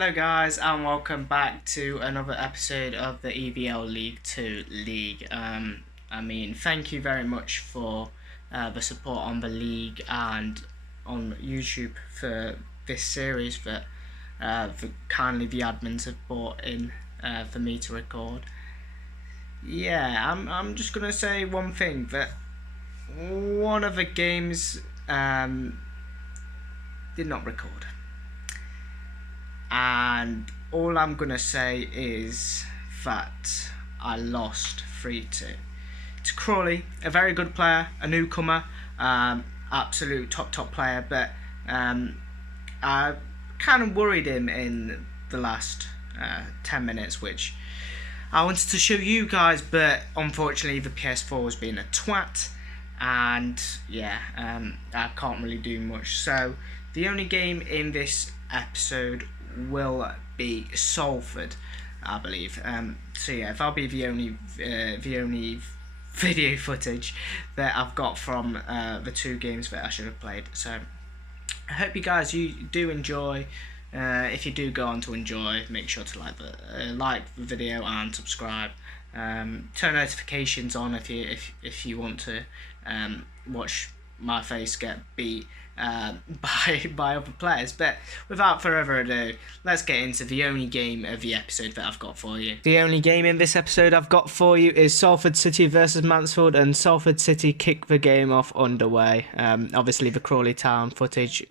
Hello guys and welcome back to another episode of the EVL League 2 League. Thank you very much for the support on the league and on YouTube for this series that kindly the admins have brought in for me to record. Yeah, I'm just gonna say one thing, that one of the games did not record. And all I'm going to say is that I lost 3-2 to Crawley, a very good player, a newcomer, absolute top player, but I kind of worried him in the last 10 minutes, which I wanted to show you guys, but unfortunately the PS4 was being a twat, and yeah, I can't really do much. So the only game in this episode will be Salford, I believe. So yeah, that'll be the only video footage that I've got from the two games that I should have played. So I hope you guys do enjoy. If you do go on to enjoy, make sure to like the video and subscribe. Turn notifications on if you want to watch my face get beat by other players. But without further ado, let's get into the only game of the episode that I've got for you. The only game in this episode I've got for you is Salford City versus Mansfield, and Salford City kick the game off underway. Obviously the Crawley Town footage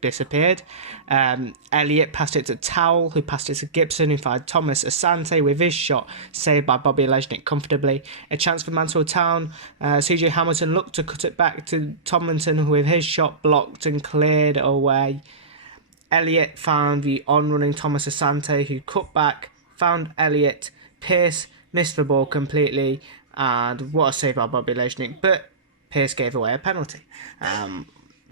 disappeared. Elliott passed it to Towell, who passed it to Gibson, who fired Thomas Asante with his shot saved by Bobby Lejnik comfortably. A chance for Mansfield Town. CJ Hamilton looked to cut it back to Tomlinson, who with his shot blocked and cleared away. Elliott found the on-running Thomas Asante, who cut back, found Elliott. Pearce missed the ball completely, and what a save by Bobby Lejnik, but Pearce gave away a penalty.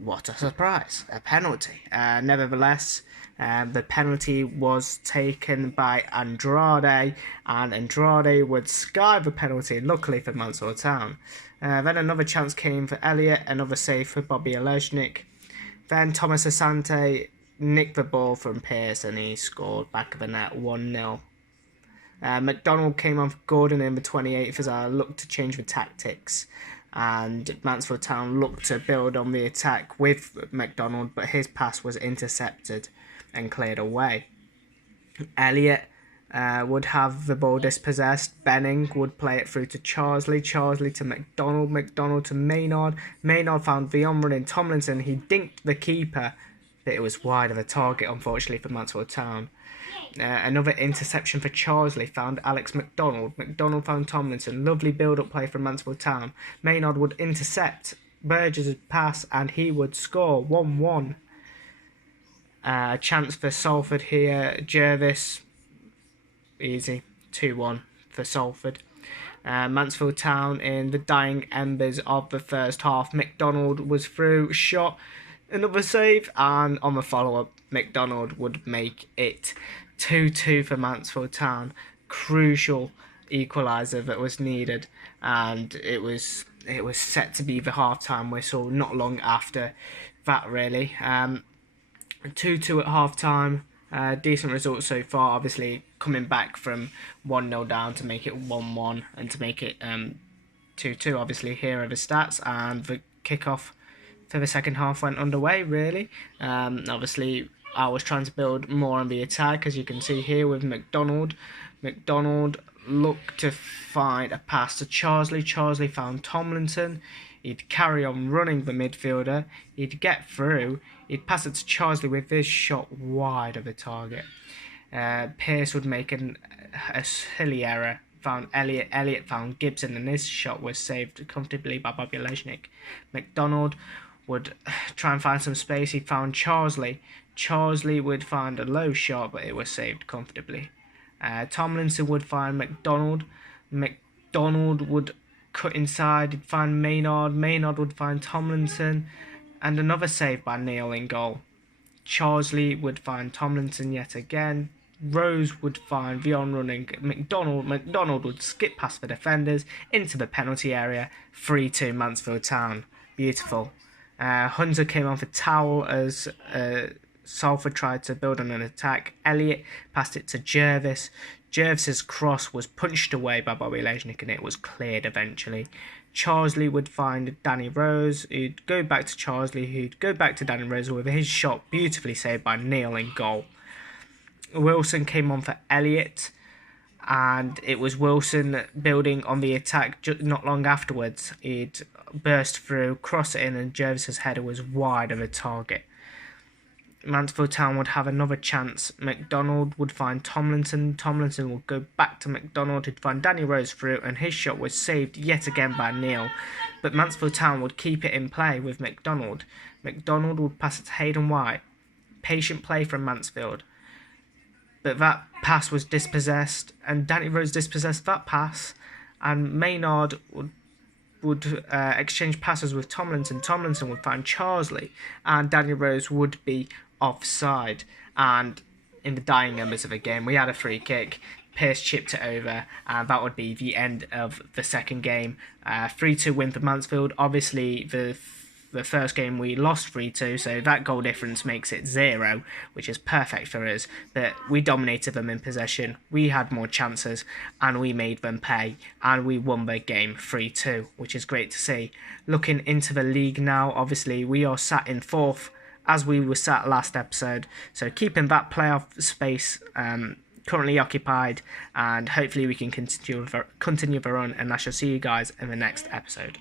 What a surprise, a penalty. Nevertheless, the penalty was taken by Andrade, and Andrade would sky the penalty, luckily for Mansfield Town. Then another chance came for Elliott, another save for Bobby Lejnik. Then Thomas Asante nicked the ball from Pearce and he scored back of the net, 1-0. McDonald came on for Gordon in the 28th as I looked to change the tactics, and Mansfield Town looked to build on the attack with McDonald, but his pass was intercepted and cleared away. Elliott would have the ball dispossessed. Benning would play it through to Charsley to McDonald, McDonald to Maynard. Maynard found the on-running Tomlinson. He dinked the keeper, but it was wide of the target, unfortunately, for Mansfield Town. Another interception for Charsley found Alex McDonald. McDonald found Tomlinson. Lovely build-up play from Mansfield Town. Maynard would intercept Burgess' pass and he would score 1-1. Chance for Salford here. Jervis, easy, 2-1 for Salford. Mansfield Town in the dying embers of the first half. McDonald was through, shot, another save, and on the follow-up, McDonald would make it 2-2 for Mansfield Town. Crucial equaliser that was needed, and it was set to be the half-time whistle not long after that, really. 2-2 at half-time. Decent result so far, obviously coming back from 1-0 down to make it 1-1 and to make it 2-2. Obviously here are the stats, and the kickoff for the second half went underway, really. Obviously I was trying to build more on the attack, as you can see here with McDonald. McDonald looked to find a pass to Charsley. Charsley found Tomlinson. He'd carry on running the midfielder. He'd get through. He'd pass it to Charsley with his shot wide of the target. Pearce would make a silly error. Found Elliott. Elliott found Gibson, and his shot was saved comfortably by Bobby Lejnik. McDonald would try and find some space. He found Charsley. Charsley would find a low shot, but it was saved comfortably. Tomlinson would find McDonald. McDonald would cut inside. He'd find Maynard. Maynard would find Tomlinson. And another save by Neil in goal. Charsley would find Tomlinson yet again. Rose would find the on-running McDonald. McDonald would skip past the defenders into the penalty area. 3-2 Mansfield Town. Beautiful. Hunter came on for Towell as Salford tried to build on an attack. Elliott passed it to Jervis. Jervis's cross was punched away by Bobby Lejnik and it was cleared eventually. Charsley would find Danny Rose, who'd go back to Charsley, who'd go back to Danny Rose with his shot beautifully saved by Neil in goal. Wilson came on for Elliott, and it was Wilson building on the attack not long afterwards. He'd burst through, cross it in, and Jervis's header was wide of the target. Mansfield Town would have another chance. McDonald would find Tomlinson. Tomlinson would go back to McDonald, who'd find Danny Rose through, and his shot was saved yet again by Neil. But Mansfield Town would keep it in play with McDonald. McDonald would pass it to Hayden White. Patient play from Mansfield. But that pass was dispossessed, and Danny Rose dispossessed that pass, and Maynard would exchange passes with Tomlinson. Tomlinson would find Charsley, and Danny Rose would be offside. And in the dying embers of the game, we had a free kick. Pearce chipped it over, and that would be the end of the second game. 3-2 win for Mansfield. Obviously, the first game we lost 3-2, so that goal difference makes it 0, which is perfect for us. But we dominated them in possession, we had more chances, and we made them pay, and we won the game 3-2, which is great to see. Looking into the league now, obviously we are sat in 4th, as we were sat last episode, so keeping that playoff space currently occupied, and hopefully we can continue the run, and I shall see you guys in the next episode.